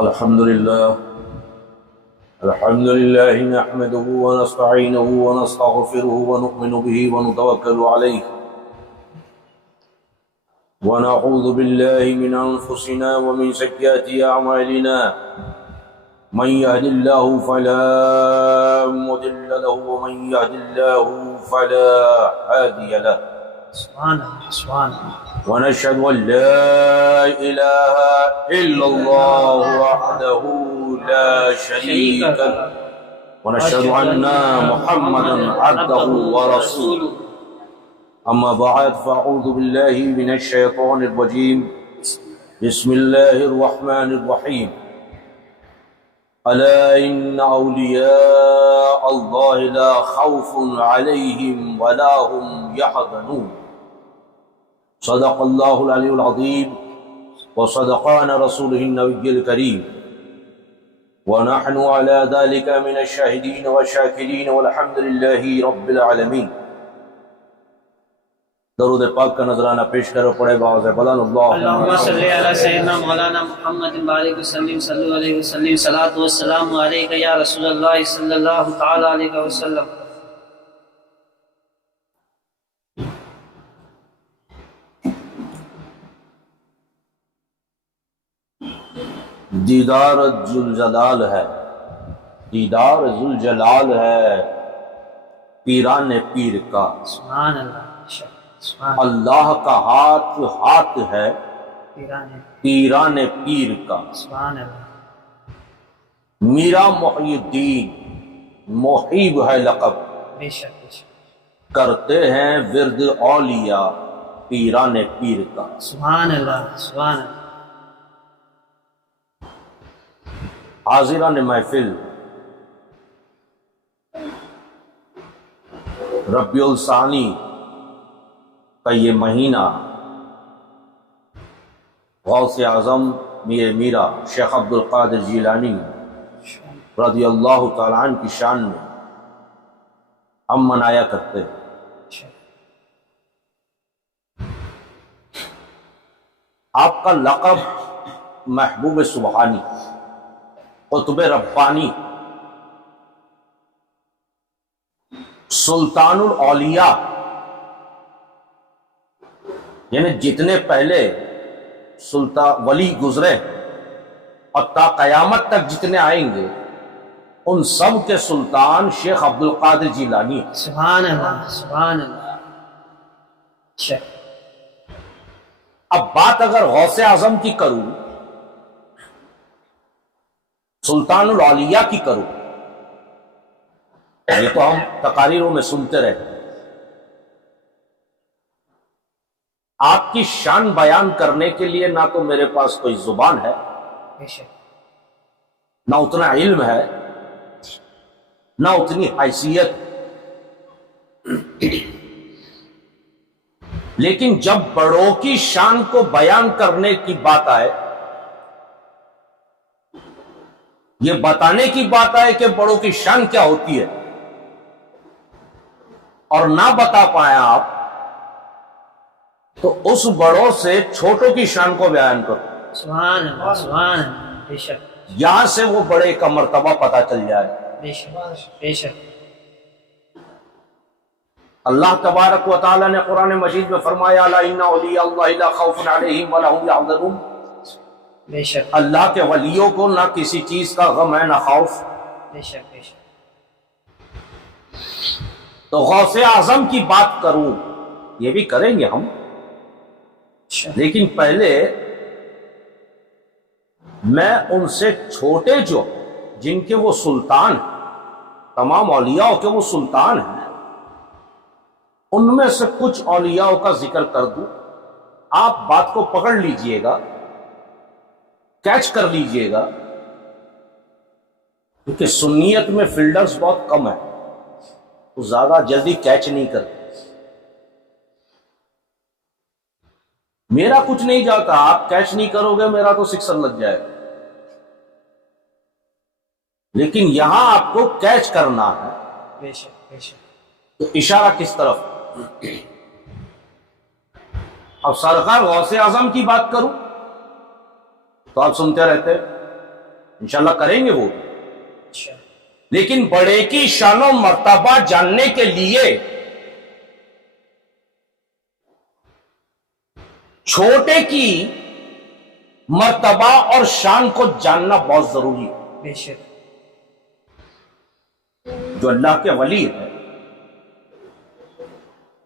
الحمد لله نحمده ونستعينه ونستغفره ونؤمن به ونتوكل عليه ونعوذ بالله من أنفسنا ومن سيئات أعمالنا من يهد الله فلا مضل له ومن يهد الله فلا هادي له ونشهد أن لا إله إلا الله وحده لا شريك له ونشهد أن محمدا عبده ورسوله أما بعد فأعوذ بالله من الشيطان الرجيم بسم الله الرحمن الرحيم ألا إن أولياء الله لا خوف عليهم ولا هم يحزنون صدق الله العلي العظيم وصدقنا رسوله النبي الكريم ونحن على ذلك من الشاهدين والشاكرين والحمد لله رب العالمين. درود پاک کا نذرانہ پیش کرو، پڑھے باز ہے بلند اللہم صلی علی سیدنا مولانا محمد بارک وسلم صلی علیہ وسلم صلاۃ والسلام علیک یا رسول اللہ صلی اللہ تعالی علیہ وسلم. دیدار ذوالجلال ہے، دیدار ذوالجلال ہے پیران پیر کا. سبحان اللہ. اللہ کا ہاتھ ہے پیران پیر کا. سبحان اللہ. میرا محی الدین محیب ہے لقب، بے شک بے شک. کرتے ہیں ورد اولیاء پیران پیر کا. سبحان اللہ. سبحان اللہ. حاضران محفل، ربیع الثانی کا یہ مہینہ غوث اعظم میر میرا شیخ عبدالقادر جیلانی رضی اللہ تعالیٰ عنہ کی شان میں ہم منایا کرتے ہیں. آپ کا لقب محبوب سبحانی، قطب ربانی، سلطان الاولیاء، یعنی جتنے پہلے سلطان ولی گزرے اور تا قیامت تک جتنے آئیں گے ان سب کے سلطان شیخ عبدالقادر جیلانی. سبحان اللہ. سبحان اللہ. اب بات اگر غوث اعظم کی کروں، سلطان الاولیاء کی کروں، یہ تو ہم تقاریروں میں سنتے رہتے ہیں. آپ کی شان بیان کرنے کے لیے نہ تو میرے پاس کوئی زبان ہے، نہ اتنا علم ہے، نہ اتنی حیثیت. لیکن جب بڑوں کی شان کو بیان کرنے کی بات آئے، یہ بتانے کی بات آئے کہ بڑوں کی شان کیا ہوتی ہے اور نہ بتا پائے آپ، تو اس بڑوں سے چھوٹوں کی شان کو بیان کرو. سبحان اللہ. سبحان اللہ. بے شک. یہاں سے وہ بڑے کا مرتبہ پتا چل جائے. بے شک بے شک. اللہ تبارک و تعالی نے قرآن مجید میں فرمایا الا ان اولیاء اللہ لا خوف علیہم ولا هم يحزنون. بے شک. اللہ کے ولیوں کو نہ کسی چیز کا غم ہے نہ خوف. بے شک بے شک. تو غوث اعظم کی بات کروں، یہ بھی کریں گے ہم، لیکن پہلے میں ان سے چھوٹے جو جن کے وہ سلطان، تمام اولیاء کے وہ سلطان ہیں، ان میں سے کچھ اولیاء کا ذکر کر دوں. آپ بات کو پکڑ لیجئے گا، کیچ کر لیجئے گا، کیونکہ سنیت میں فیلڈرز بہت کم ہیں، تو زیادہ جلدی کیچ نہیں کرتے. میرا کچھ نہیں جاتا، آپ کیچ نہیں کرو گے میرا تو سکسر لگ جائے گا. لیکن یہاں آپ کو کیچ کرنا ہے. بے شک بے شک. تو اشارہ کس طرف؟ اب سرکار غوث اعظم کی بات کروں تو آپ سنتے رہتے انشاءاللہ کریں گے وہ، اچھا لیکن بڑے کی شان و مرتبہ جاننے کے لیے چھوٹے کی مرتبہ اور شان کو جاننا بہت ضروری ہے۔ بے شک جو اللہ کے ولی ہے،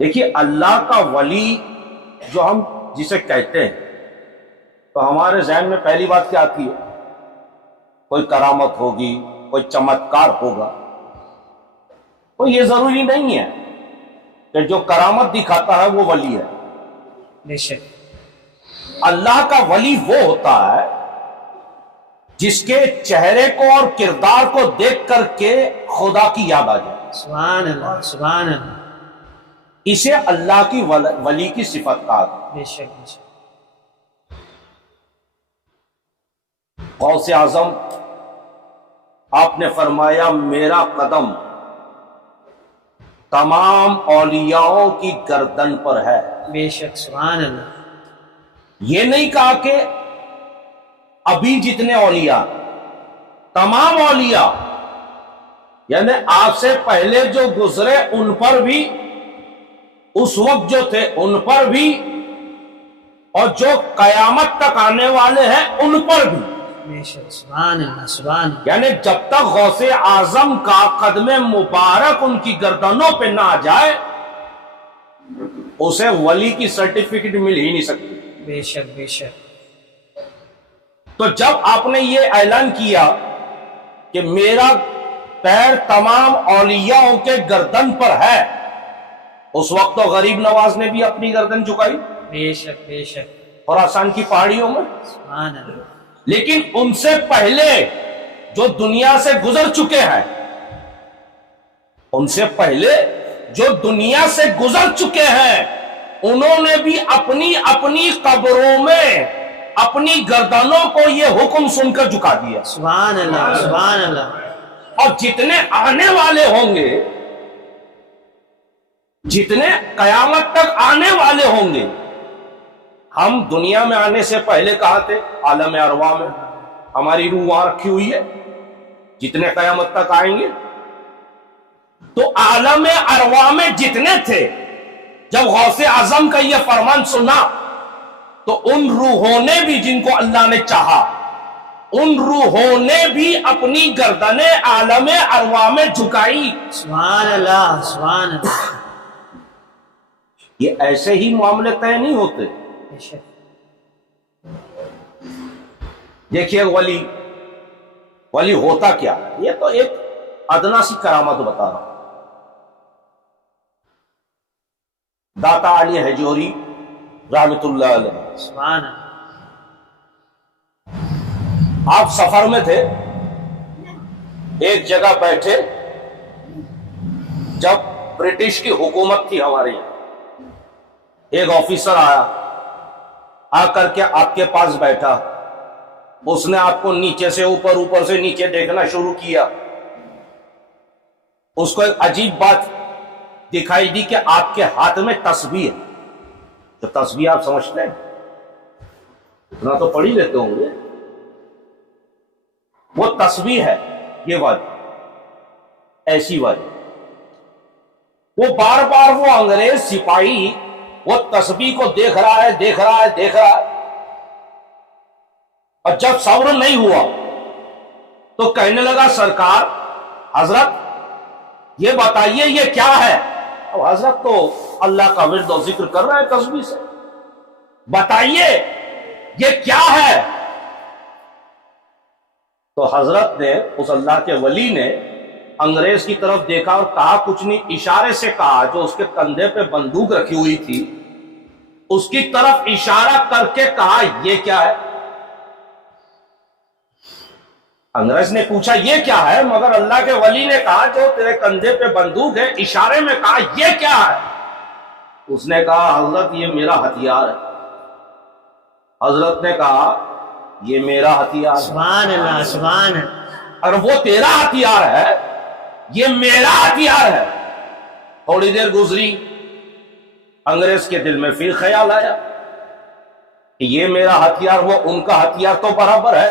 دیکھیے اللہ کا ولی جو ہم جسے کہتے ہیں تو ہمارے ذہن میں پہلی بات کیا آتی ہے؟ کوئی کرامت ہوگی، کوئی چمتکار ہوگا۔ تو یہ ضروری نہیں ہے کہ جو کرامت دکھاتا ہے وہ ولی ہے۔ بے شک اللہ کا ولی وہ ہوتا ہے جس کے چہرے کو اور کردار کو دیکھ کر کے خدا کی یاد آ جائے، سبحان اللہ سبحان اللہ اسے اللہ کی ولی کی صفت کہا ہے۔ بے شک بے شک غوث اعظم آپ نے فرمایا میرا قدم تمام اولیاءوں کی گردن پر ہے۔ بے شک سبحان اللہ یہ نہیں کہا کہ ابھی جتنے اولیاء، تمام اولیاء، یعنی آپ سے پہلے جو گزرے ان پر بھی، اس وقت جو تھے ان پر بھی، اور جو قیامت تک آنے والے ہیں ان پر بھی۔ بے شک سبحان اللہ سبحان اللہ یعنی جب تک غوث اعظم کا قدم مبارک ان کی گردنوں پہ نہ آ جائے اسے ولی کی سرٹیفکیٹ مل ہی نہیں سکتی۔ بے شک بے شک تو جب آپ نے یہ اعلان کیا کہ میرا پیر تمام اولیاءوں کے گردن پر ہے، اس وقت تو غریب نواز نے بھی اپنی گردن جھکائی بے شک بے شک خراسان کی پہاڑیوں میں، سبحان اللہ لیکن ان سے پہلے جو دنیا سے گزر چکے ہیں، ان سے پہلے جو دنیا سے گزر چکے ہیں انہوں نے بھی اپنی اپنی قبروں میں اپنی گردنوں کو یہ حکم سن کر جھکا دیا، سبحان اللہ سبحان اللہ اور جتنے آنے والے ہوں گے، جتنے قیامت تک آنے والے ہوں گے، ہم دنیا میں آنے سے پہلے کہا تھے عالم ارواح میں ہماری روح وہاں رکھی ہوئی ہے، جتنے قیامت تک آئیں گے تو عالم ارواح میں جتنے تھے، جب غوث اعظم کا یہ فرمان سنا تو ان روحوں نے بھی، جن کو اللہ نے چاہا، ان روحوں نے بھی اپنی گردنیں عالم ارواح میں جھکائی۔ سبحان اللہ سبحان اللہ یہ ایسے ہی معاملے طے نہیں ہوتے۔ بے شک دیکھیے ولی ہوتا کیا، یہ تو ایک ادنا سی کرامت بتا رہا ہوں۔ داتا علی ہجوری رحمت اللہ علیہ، سبحان اللہ آپ سفر میں تھے، ایک جگہ بیٹھے، جب برٹش کی حکومت تھی ہمارے یہاں، ایک آفیسر آیا، آ کر کے آپ کے پاس بیٹھا، اس نے آپ کو نیچے سے اوپر، اوپر سے نیچے دیکھنا شروع کیا۔ اس کو ایک عجیب بات دکھائی دی کہ آپ کے ہاتھ میں تسبیح ہے۔ تو تسبیح آپ سمجھتے ہیں، اتنا تو پڑھ ہی لیتے ہوں گے، وہ تسبیح ہے، یہ والی ایسی والی۔ وہ بار بار وہ انگریز سپاہی وہ تسبیح کو دیکھ رہا ہے، دیکھ رہا ہے، دیکھ رہا ہے، اور جب صبر نہیں ہوا تو کہنے لگا سرکار، حضرت یہ بتائیے یہ کیا ہے؟ اب حضرت تو اللہ کا ورد و ذکر کر رہا ہے تسبیح سے، بتائیے یہ کیا ہے؟ تو حضرت نے، اس اللہ کے ولی نے انگریز کی طرف دیکھا اور کہا کچھ نہیں، اشارے سے کہا، جو اس کے کندھے پہ بندوق رکھی ہوئی تھی اس کی طرف اشارہ کر کے کہا یہ کیا ہے؟ انگریز نے پوچھا یہ کیا ہے، مگر اللہ کے ولی نے کہا جو تیرے کندھے پہ بندوق ہے، اشارے میں کہا یہ کیا ہے؟ اس نے کہا حضرت یہ میرا ہتھیار ہے۔ حضرت نے کہا یہ میرا ہتھیار ہے۔ سبحان اللہ سبحان اللہ اور وہ تیرا ہتھیار ہے، یہ میرا ہتھیار ہے۔ تھوڑی دیر گزری، انگریز کے دل میں پھر خیال آیا کہ یہ میرا ہتھیار، وہ ان کا ہتھیار تو برابر ہے۔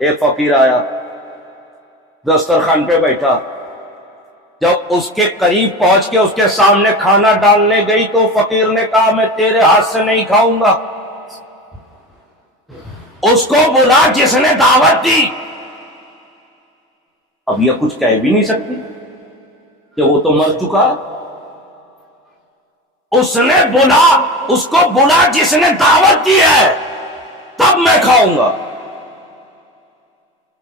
ایک فقیر آیا دسترخوان پہ بیٹھا، جب اس کے قریب پہنچ کے اس کے سامنے کھانا ڈالنے گئی تو فقیر نے کہا میں تیرے ہاتھ سے نہیں کھاؤں گا۔ اس کو بلا جس نے دعوت دی۔ اب یہ کچھ کہہ بھی نہیں سکتی کہ وہ تو مر چکا۔ اس نے بلا، اس کو بلا جس نے دعوت دی ہے، تب میں کھاؤں گا۔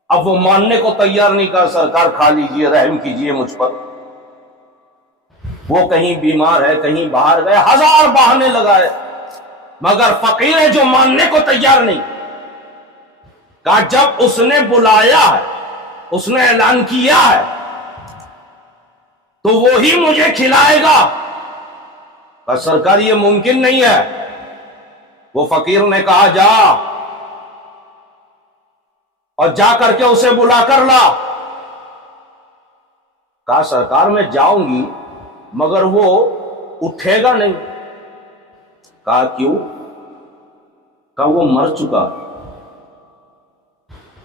اب وہ ماننے کو تیار نہیں، کہا سرکار کھا لیجئے، رحم کیجئے مجھ پر۔ وہ کہیں بیمار ہے، کہیں باہر گئے، ہزار بہانے لگائے، مگر فقیر ہے جو ماننے کو تیار نہیں۔ کہا جب اس نے بلایا ہے، اس نے اعلان کیا ہے، تو وہی مجھے کھلائے گا۔ کہا سرکار یہ ممکن نہیں ہے۔ وہ فقیر نے کہا جا اور جا کر کے اسے بلا کر لا۔ کہا سرکار میں جاؤں گی مگر وہ اٹھے گا نہیں۔ کہا کیوں؟ کہا وہ مر چکا۔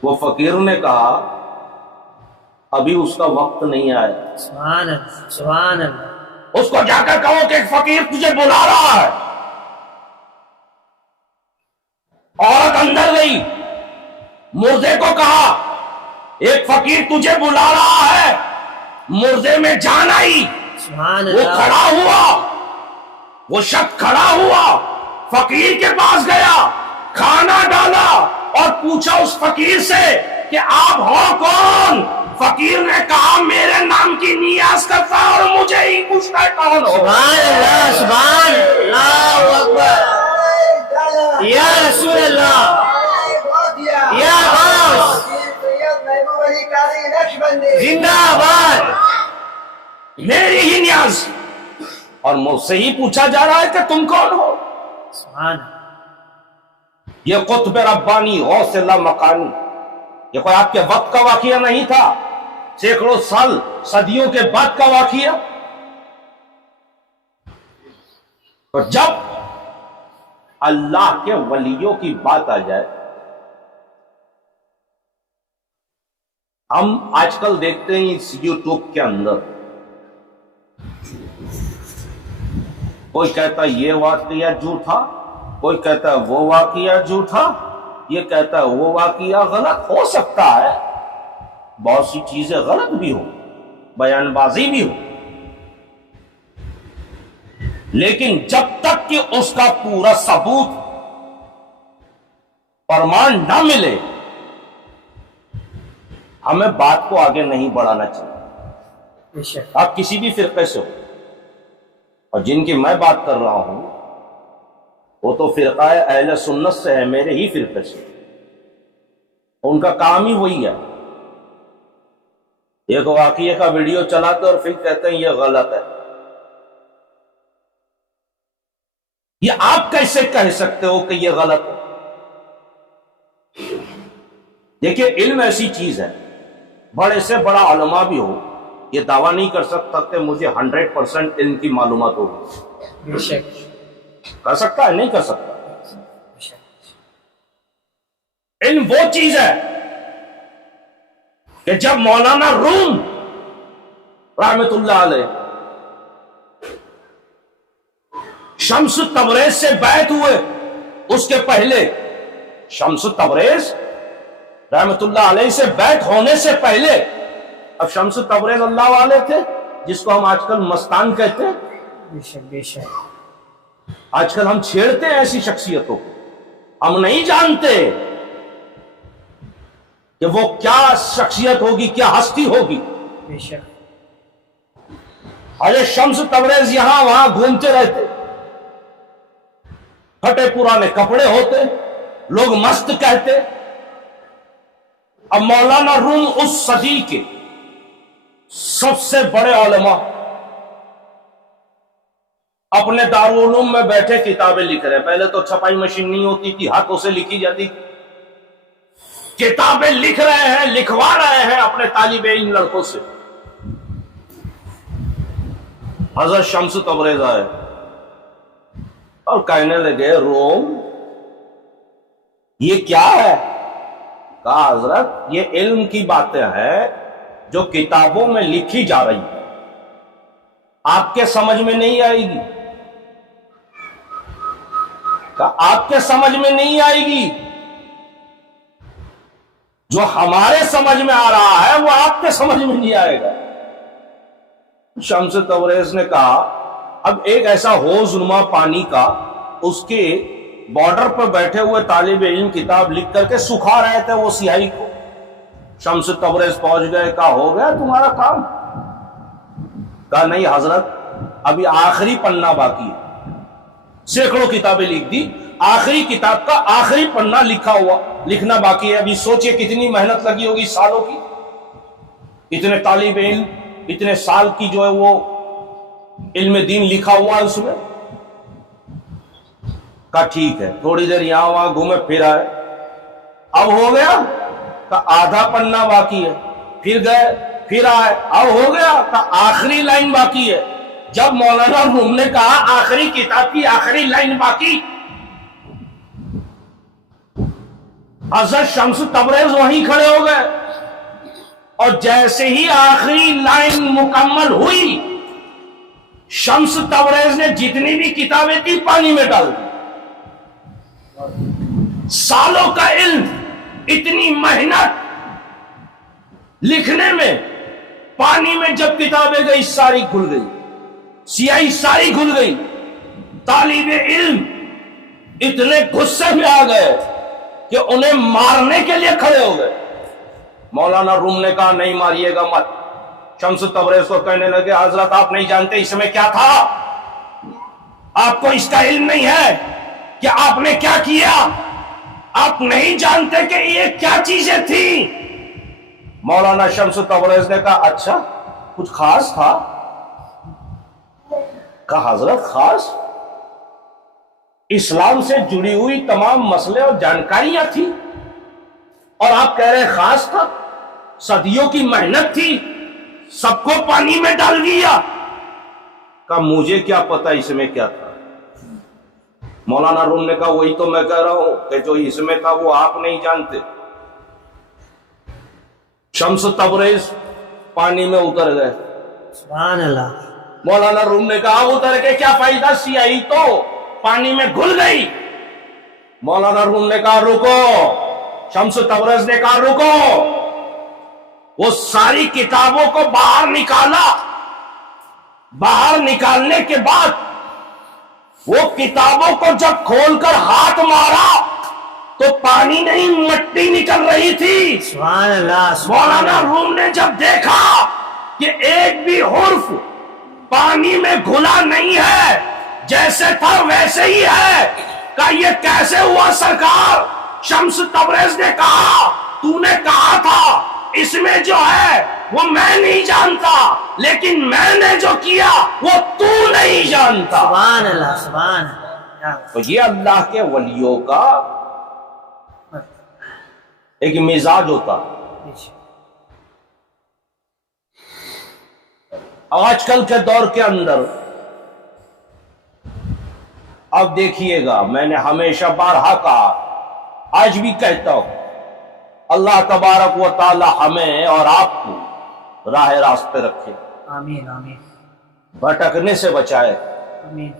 وہ فقیر نے کہا ابھی اس کا وقت نہیں آیا۔ سبحان اللہ، سبحان اللہ۔ اس کو جا کر کہو کہ ایک فقیر تجھے بلا رہا ہے۔ عورت اندر گئی، مردے کو کہا ایک فقیر تجھے بلا رہا ہے۔ مردے میں جان آئی، سبحان وہ اللہ۔ کھڑا ہوا، وہ شخص کھڑا ہوا، فقیر کے پاس گیا، کھانا ڈالا اور پوچھا اس فقیر سے کہ آپ ہو کون؟ فقیر نے کہا میرے نام کی نیاز کرتا اور مجھے ہی پوچھتا ہے کون ہو۔ سبحان اللہ، سبحان اللہ اکبر، یا رسول اللہ، یا غوث، زندہ آباد۔ میری ہی نیاز، اور مجھ سے ہی پوچھا جا رہا ہے کہ تم کون ہو۔ سبحان یہ قطب ربانی غوث اللہ مکانی، یہ کوئی آپ کے وقت کا واقعہ نہیں تھا، سینکڑوں سال صدیوں کے بعد کا واقعہ۔ اور جب اللہ کے ولیوں کی بات آ جائے، ہم آج کل دیکھتے ہیں اس یوٹیوب کے اندر کوئی کہتا ہے یہ واقعہ جھوٹا، کوئی کہتا ہے وہ واقعہ جھوٹا، یہ کہتا ہے وہ واقعہ غلط۔ ہو سکتا ہے بہت سی چیزیں غلط بھی ہو، بیان بازی بھی ہو، لیکن جب تک کہ اس کا پورا ثبوت پرمان نہ ملے، ہمیں بات کو آگے نہیں بڑھانا چاہیے۔ اللہ۔ آپ کسی بھی فرقے سے ہو، اور جن کی میں بات کر رہا ہوں وہ تو فرقہ اہل سنت سے ہے، میرے ہی فرقے سے، ان کا کام ہی وہی ہے۔ ایک واقعے کا ویڈیو چلاتے اور پھر کہتے ہیں یہ غلط ہے۔ یہ آپ کیسے کہہ سکتے ہو کہ یہ غلط ہے؟ دیکھیے علم ایسی چیز ہے، بڑے سے بڑا علماء بھی ہو یہ دعویٰ نہیں کر سکتا کہ مجھے 100% علم کی معلومات ہوگی۔ بے شک، کر سکتا ہے؟ نہیں کر سکتا۔ علم وہ چیز ہے کہ جب مولانا روم رحمت اللہ علیہ شمس تبریز سے بیعت ہوئے، اس کے پہلے شمس تبریز رحمت اللہ علیہ سے بیعت ہونے سے پہلے، اب شمس تبریز اللہ والے تھے جس کو ہم آج کل مستان کہتے ہیں۔ بے شک، بے شک۔ آج کل ہم چھیڑتے ہیں ایسی شخصیتوں کو، ہم نہیں جانتے کہ وہ کیا شخصیت ہوگی، کیا ہستی ہوگی۔ بے شک۔ حضرت شمس تبریز یہاں وہاں گھومتے رہتے، پھٹے پرانے کپڑے ہوتے، لوگ مست کہتے۔ اب مولانا روم اس صدی کے سب سے بڑے علماء اپنے دارالعلوم میں بیٹھے کتابیں لکھ رہے ہیں۔ پہلے تو چھپائی مشین نہیں ہوتی تھی، ہاتھوں سے لکھی جاتی، کتابیں لکھ رہے ہیں، لکھوا رہے ہیں اپنے طالب علم لڑکوں سے۔ حضرت شمس تبریز آئے اور کہنے لگے روم یہ کیا ہے؟ کہا حضرت یہ علم کی باتیں ہیں جو کتابوں میں لکھی جا رہی ہے، آپ کے سمجھ میں نہیں آئے گی، کہا آپ کے سمجھ میں نہیں آئے گی، جو ہمارے سمجھ میں آ رہا ہے وہ آپ کے سمجھ میں نہیں آئے گا۔ شمس تبریز نے کہا اب ایک ایسا حوض نما پانی کا، اس کے بارڈر پر بیٹھے ہوئے طالب علم کتاب لکھ کر کے سکھا رہے تھے وہ سیاہی کو، شمس تبریز پہنچ گئے، کہا ہو گیا تمہارا کام؟ کہا نہیں حضرت ابھی آخری پنہ باقی ہے، سینکڑوں کتابیں لکھ دی، آخری کتاب کا آخری پنہ لکھنا باقی ہے۔ ابھی سوچئے کتنی محنت لگی ہوگی، سالوں کی، اتنے طالب علم اتنے سال کی جو ہے وہ علم دین لکھا ہوا ہے اس میں۔ کہا ٹھیک ہے، تھوڑی دیر یہاں وہاں گھومے پھر آئے، اب ہو گیا؟ کہا آدھا پنہ باقی ہے، پھر گئے پھر آئے، اب ہو گیا؟ کہا آخری لائن باقی ہے۔ جب مولانا روم نے کہا آخری کتاب کی آخری لائن باقی، حضرت شمس تبریز وہیں کھڑے ہو گئے، اور جیسے ہی آخری لائن مکمل ہوئی شمس تبریز نے جتنی بھی کتابیں تھی پانی میں ڈال دی۔ سالوں کا علم، اتنی محنت لکھنے میں، پانی میں جب کتابیں گئی ساری گھل گئی، سیاہی ساری گھل گئی، طالب علم اتنے غصے میں آ گئے کہ انہیں مارنے کے لیے کھڑے ہو گئے۔ مولانا روم نے کہا نہیں ماریے گا مت۔ شمس تبریز کو کہنے لگے حضرت آپ نہیں جانتے اس میں کیا تھا، آپ کو اس کا علم نہیں ہے کہ آپ نے کیا کیا، آپ نہیں جانتے کہ یہ کیا چیزیں تھیں۔ مولانا شمس تبریز نے کہا اچھا کچھ خاص تھا؟ کہا حضرت خاص؟ اسلام سے جڑی ہوئی تمام مسئلے اور جانکاریاں تھی اور آپ کہہ رہے خاص تھا؟ صدیوں کی محنت تھی، سب کو پانی میں ڈال دیا۔ کہا مجھے کیا پتا اس میں کیا تھا۔ مولانا روم نے کہا وہی تو میں کہہ رہا ہوں کہ جو اس میں تھا وہ آپ نہیں جانتے۔ شمس تبریز پانی میں اتر گئے۔ سبحان اللہ۔ مولانا روم نے کہا اتر کے کیا فائدہ، سیاہی تو پانی میں گھل گئی۔ مولانا روم نے کہا رکو، شمس تبریز نے کہا رکو، وہ ساری کتابوں کو باہر نکالا، باہر نکالنے کے بعد وہ کتابوں کو جب کھول کر ہاتھ مارا تو پانی نہیں مٹی نکل رہی تھی۔ سبحان اللہ۔ مولانا روم نے جب دیکھا کہ ایک بھی حرف پانی میں گھلا نہیں ہے، جیسے تھا ویسے ہی ہے، کہا یہ کیسے ہوا سرکار؟ شمس تبریز نے کہا تو نے کہا تھا اس میں جو ہے وہ میں نہیں جانتا، لیکن میں نے جو کیا وہ تو نہیں جانتا۔ سبحان اللہ، سبحان اللہ۔ تو یہ اللہ کے ولیوں کا ایک مزاج ہوتا۔ آج کل کے دور کے اندر اب دیکھیے گا، میں نے ہمیشہ بارہا کہا، آج بھی کہتا ہوں، اللہ تبارک و تعالی ہمیں اور آپ کو راہ راست پہ رکھے، آمین آمین بھٹکنے سے بچائے۔ آمین۔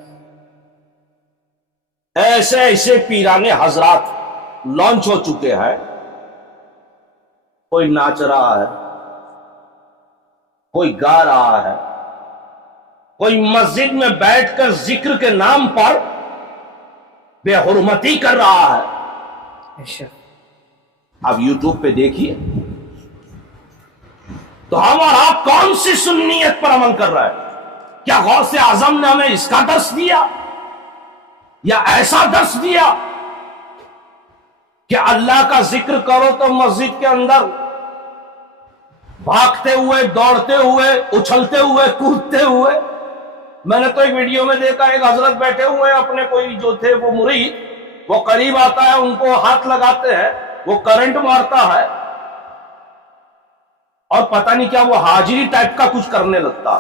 ایسے ایسے پیرانے حضرات لانچ ہو چکے ہیں، کوئی ناچ رہا ہے، کوئی گا رہا ہے، کوئی مسجد میں بیٹھ کر ذکر کے نام پر بے حرمتی کر رہا ہے۔ اب یوٹیوب پہ دیکھیے تو ہم اور آپ کون سی سنیت پر عمل کر رہا ہے؟ کیا غوث اعظم نے ہمیں اس کا درس دیا یا ایسا درس دیا کہ اللہ کا ذکر کرو تو مسجد کے اندر بھاگتے ہوئے، دوڑتے ہوئے، اچھلتے ہوئے، کودتے ہوئے؟ میں نے تو ایک ویڈیو میں دیکھا ایک حضرت بیٹھے ہوئے اپنے کوئی جو تھے وہ مرید، وہ قریب آتا ہے، ان کو ہاتھ لگاتے ہیں، وہ کرنٹ مارتا ہے اور پتہ نہیں کیا وہ حاجری ٹائپ کا کچھ کرنے لگتا۔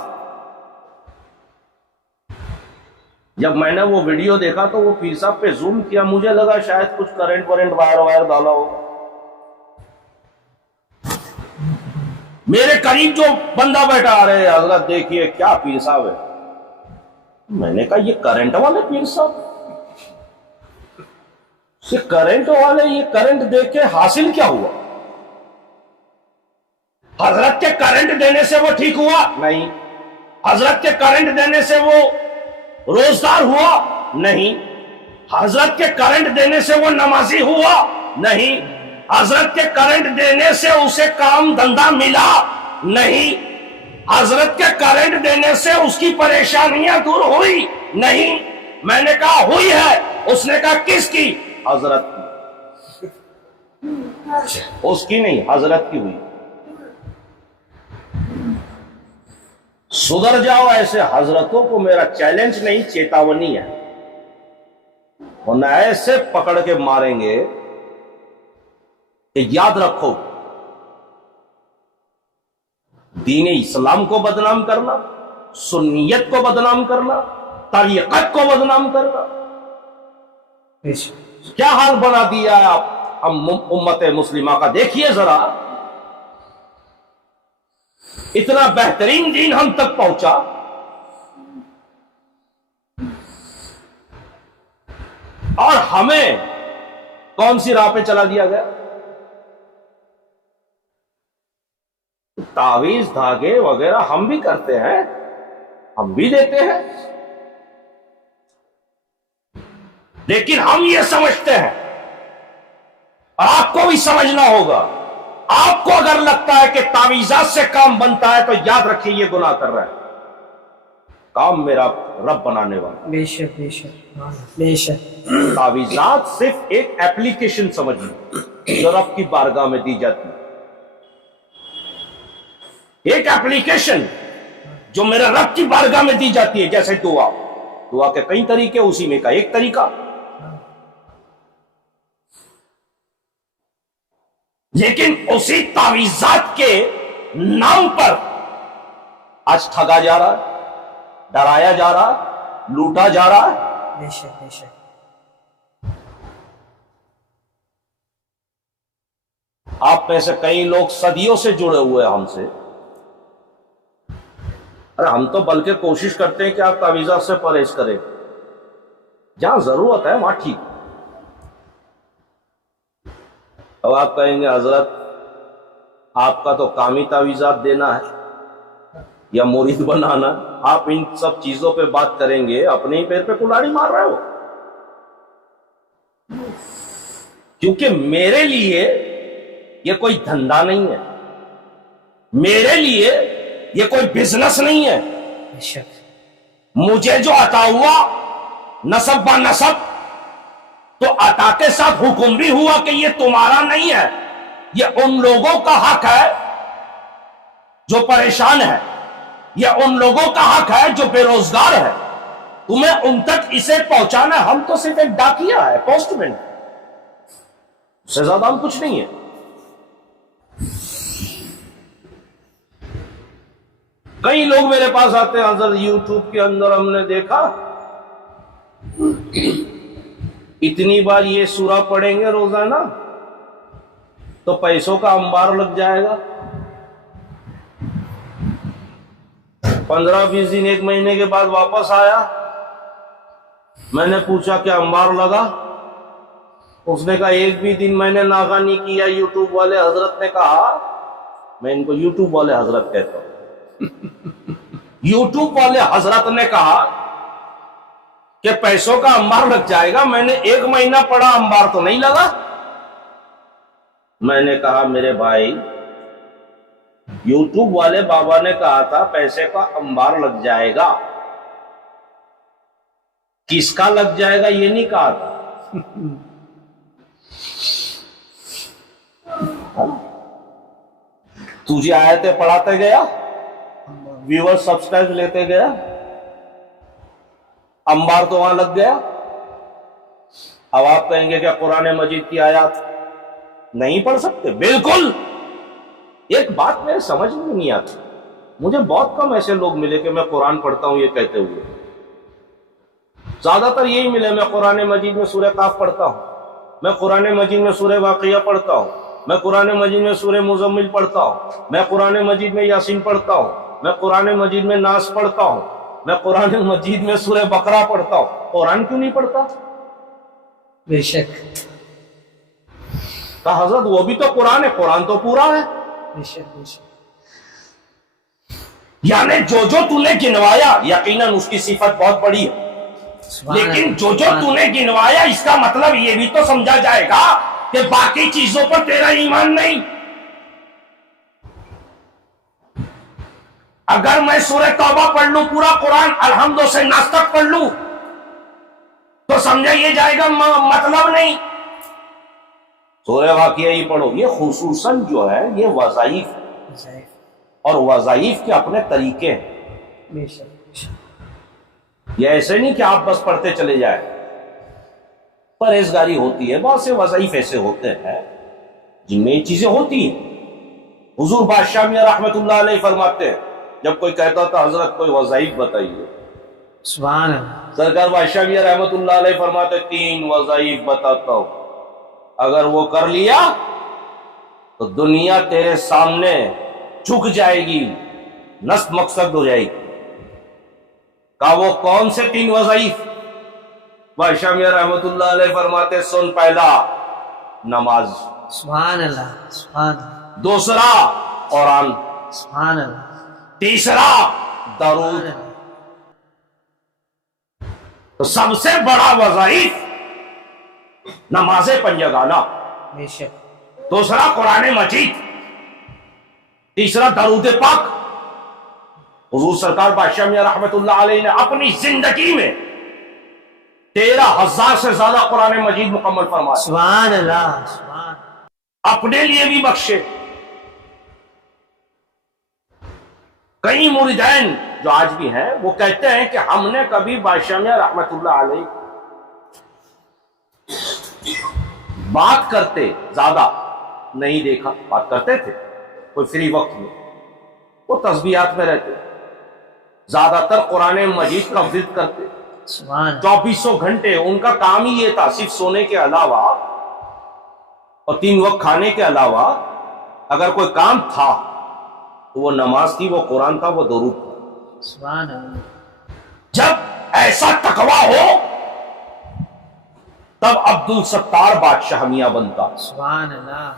جب میں نے وہ ویڈیو دیکھا تو وہ پیر صاحب پہ زوم کیا، مجھے لگا شاید کچھ کرنٹ ورنٹ وائر ڈالا ہوگا۔ میرے قریب جو بندہ بیٹھا آ رہے حضرت دیکھیے کیا پیر صاحب ہے. میں نے کہا یہ کرنٹ والے پیر صاحب, کرنٹ والے, یہ کرنٹ دیکھ کے حاصل کیا ہوا؟ حضرت کے کرنٹ دینے سے وہ ٹھیک ہوا؟ نہیں. حضرت کے کرنٹ دینے سے وہ روزدار ہوا؟ نہیں. حضرت کے کرنٹ دینے سے وہ نمازی ہوا؟ نہیں. حضرت کے کرنٹ دینے سے اسے کام دھندا ملا؟ نہیں. حضرت کے کرنٹ دینے سے اس کی پریشانیاں دور ہوئی؟ نہیں. میں نے کہا ہوئی ہے. اس نے کہا کس کی؟ حضرت کی. اس کی نہیں, حضرت کی ہوئی. سدھر جاؤ. ایسے حضرتوں کو میرا چیلنج نہیں, چیتاونی ہے. ورنہ ایسے پکڑ کے ماریں گے کہ یاد رکھو, دین اسلام کو بدنام کرنا, سنیت کو بدنام کرنا, طریقت کو بدنام کرنا, کیا حال بنا دیا ہے آپ امت مسلمہ کا. دیکھیے ذرا, اتنا بہترین دین ہم تک پہنچا, اور ہمیں کون سی راہ پہ چلا دیا گیا؟ تعویذ دھاگے وغیرہ ہم بھی کرتے ہیں, ہم بھی دیتے ہیں, لیکن ہم یہ سمجھتے ہیں, اور آپ کو بھی سمجھنا ہوگا, آپ کو اگر لگتا ہے کہ تعویذات سے کام بنتا ہے تو یاد رکھیے یہ گناہ کر رہا ہے. کام میرا رب بنانے والا. بے شک بے شک بے شک. تعویذات صرف ایک ایپلیکیشن سمجھیں جو رب کی بارگاہ میں دی جاتی ہے, ایک ایپلیکیشن جو میرے رب کی بارگاہ میں دی جاتی ہے. جیسے دعا کے کئی طریقے, اسی میں کا ایک طریقہ. لیکن اسی تعویذات کے نام پر آج ٹھگا جا رہا ہے, ڈرایا جا رہا ہے, لوٹا جا رہا ہے. بے شک بے شک. آپ میں سے کئی لوگ صدیوں سے جڑے ہوئے ہم سے. ارے ہم تو بلکہ کوشش کرتے ہیں کہ آپ تعویذات سے پرہیز کریں, جہاں ضرورت ہے وہاں ٹھیک. اب آپ کہیں گے حضرت آپ کا تو کام ہی تعویذات دینا ہے یا مرید بنانا, آپ ان سب چیزوں پہ بات کریں گے, اپنے ہی پیر پہ کلاڑی مار رہے ہو. کیونکہ میرے لیے یہ کوئی دھندا نہیں ہے, میرے لیے یہ کوئی بزنس نہیں ہے. مجھے جو عطا ہوا نسب با نسب, تو عطا کے ساتھ حکم بھی ہوا کہ یہ تمہارا نہیں ہے, یہ ان لوگوں کا حق ہے جو پریشان ہے, یہ ان لوگوں کا حق ہے جو بے روزگار ہے. تمہیں ان تک اسے پہنچانا ہے. ہم تو صرف ایک ڈاکیا ہے, پوسٹ مین, اس سے زیادہ ہم کچھ نہیں ہے. کئی لوگ میرے پاس آتے ہیں, حضرت یوٹیوب کے اندر ہم نے دیکھا اتنی بار یہ سورہ پڑھیں گے روزانہ تو پیسوں کا انبار لگ جائے گا. 15-20 دن, 1 مہینے کے بعد واپس آیا, میں نے پوچھا کیا انبار لگا؟ اس نے کہا ایک بھی دن میں نے ناغہ نہیں کیا. یوٹیوب والے حضرت نے کہا, میں ان کو یوٹیوب والے حضرت کہتا ہوں, یوٹیوب والے حضرت نے کہا کہ پیسوں کا انبار لگ جائے گا. میں نے 1 مہینہ پڑھا, انبار تو نہیں لگا. میں نے کہا میرے بھائی, یوٹیوب والے بابا نے کہا تھا پیسے کا انبار لگ جائے گا, کس کا لگ جائے گا یہ نہیں کہا تھا. تجھے آیتیں پڑھاتے گیا, ویور سبسکرائب لیتے گیا, انبار تو وہاں لگ گیا. اب آپ کہیں گے کہ قرآن مجید کی آیات نہیں پڑھ سکتے؟ بالکل. ایک بات میرے سمجھ میں نہیں آتی, مجھے بہت کم ایسے لوگ ملے کہ میں قرآن پڑھتا ہوں یہ کہتے ہوئے. زیادہ تر یہی ملے, میں قرآن مجید میں سورہ قاف پڑھتا ہوں, میں قرآن مجید میں سورہ واقعہ پڑھتا ہوں, میں قرآن مجید میں سورہ مزمل پڑھتا ہوں، میں قرآن مجید میں یاسین پڑھتا ہوں، میں قرآن مجید میں ناس پڑھتا ہوں، میں قرآن مجید میں سورہ بقرہ پڑھتا ہوں، قرآن کیوں نہیں پڑھتا؟ بے شک، کہا حضرت وہ بھی تو قرآن ہے، قرآن تو پورا ہے۔ بے شک، بے شک، یعنی جو جو تو نے گنوایا یقیناً اس کی صفت بہت بڑی ہے، لیکن جو جو تو نے گنوایا اس کا مطلب یہ بھی تو سمجھا جائے گا کہ باقی چیزوں پر تیرا ایمان نہیں۔ اگر میں سورہ توبہ پڑھ لوں پورا قرآن الحمد سے ناس تک پڑھ لوں تو سمجھا یہ جائے گا مطلب نہیں۔ سورہ واقعہ ہی پڑھو، یہ خصوصاً جو ہے یہ وظائف ہے، اور وظائف کے اپنے طریقے ہیں۔ بے شک، یہ ایسے نہیں کہ آپ بس پڑھتے چلے جائیں، پرہیزگاری ہوتی ہے، بہت سے وظائف ایسے ہوتے ہیں جن میں یہ چیزیں ہوتی ہیں۔ حضور بادشاہ میاں رحمت اللہ علیہ فرماتے ہیں، جب کوئی کہتا تھا حضرت کوئی وظائف بتائیے، سبحان اللہ، سرکار بادشاہ میاں رحمت اللہ علیہ فرماتے 3 وظائف بتاتا ہوں، اگر وہ کر لیا تو دنیا تیرے سامنے جھک جائے گی، نصب مقصد ہو جائے گی۔ کہا وہ کون سے 3 وظائف؟ بادشاہ میاں رحمت اللہ علیہ فرماتے سن، پہلا نماز، سبحان اللہ، سبحان اللہ، دوسرا قرآن، سبحان اللہ، تیسرا درود۔ تو سب سے بڑا وظائف نماز پنجگانہ، بے شک، دوسرا قرآن مجید، تیسرا درود پاک۔ حضور سرکار بادشاہ میاں رحمت اللہ علیہ نے اپنی زندگی میں 13,000 سے زیادہ قرآن مجید مکمل فرمایا، سبحان اللہ، سبحان، اپنے لیے بھی بخشے۔ کئی مریدین جو آج بھی ہیں وہ کہتے ہیں کہ ہم نے کبھی بادشاہ میاں رحمت اللہ علیہ بات کرتے زیادہ نہیں دیکھا، بات کرتے تھے کوئی فری وقت میں، وہ تسبیحات میں رہتے، زیادہ تر قرآن مجید کا ذکر کرتے، سبحان، 2400 گھنٹے ان کا کام ہی یہ تھا، صرف سونے کے علاوہ اور 3 وقت کھانے کے علاوہ اگر کوئی کام تھا تو وہ نماز تھی، وہ قرآن تھا، وہ درود تھا۔ سبحان اللہ، جب ایسا تقویٰ ہو تب عبد الستار بادشاہ میاں بنتا۔ سبحان اللہ،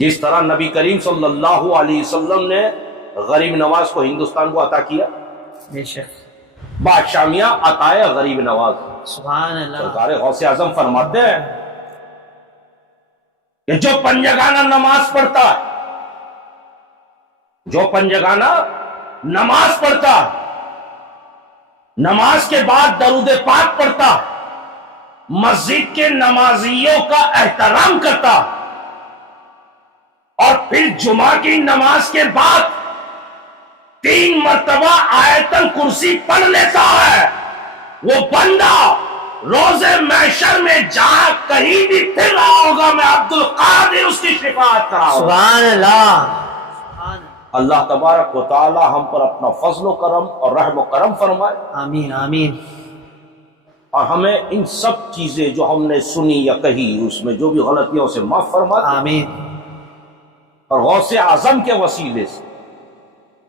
جس طرح نبی کریم صلی اللہ علیہ وسلم نے غریب نواز کو ہندوستان کو عطا کیا، بے شک، بادشاہ میاں عطائے غریب نواز۔ سبحان اللہ، سرکار غوث اعظم فرماتے ہیں کہ جو پنجگانہ نماز پڑھتا ہے، جو پنجگانہ نماز پڑھتا ہے، نماز کے بعد درود پاک پڑھتا، مسجد کے نمازیوں کا احترام کرتا، اور پھر جمعہ کی نماز کے بعد 3 مرتبہ آیت الکرسی پڑھ لیتا ہے، وہ بندہ روز محشر میں جہاں کہیں بھی پھر رہا ہوگا میں عبد القادر اس کی شفاعت کراؤں۔ سبحان اللہ، اللہ تبارک و تعالی ہم پر اپنا فضل و کرم اور رحم و کرم فرمائے، آمین، آمین، اور ہمیں ان سب چیزیں جو ہم نے سنی یا کہی اس میں جو بھی غلطیاں اسے معاف فرمائے، آمین، اور غوث اعظم کے وسیلے سے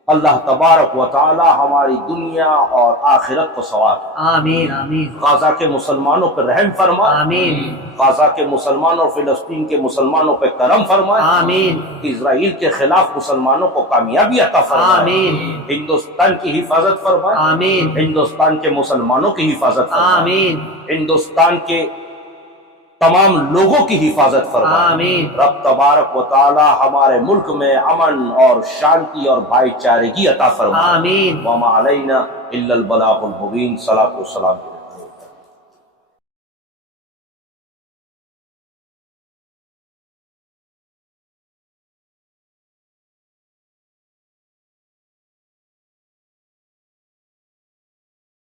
اللہ تبارک و تعالی ہماری دنیا اور آخرت کو ثواب دے۔ آمین، آمین، غزہ کے مسلمانوں پر رحم فرمائے، آمین، غزہ کے مسلمانوں اور فلسطین کے مسلمانوں پہ کرم فرمائے، آمین، اسرائیل کے خلاف مسلمانوں کو کامیابی عطا فرمائے، آمین، ہندوستان کی حفاظت فرمائے، آمین، ہندوستان کے مسلمانوں کی حفاظت فرمائے، آمین، ہندوستان کے تمام لوگوں کی حفاظت فرمائے۔ آمین، رب تبارک و تعالی ہمارے ملک میں امن اور شانتی اور بھائی چارگی عطا فرمائے۔ آمین۔ وما علینا الا البلاغ المبین۔ صلاۃ والسلام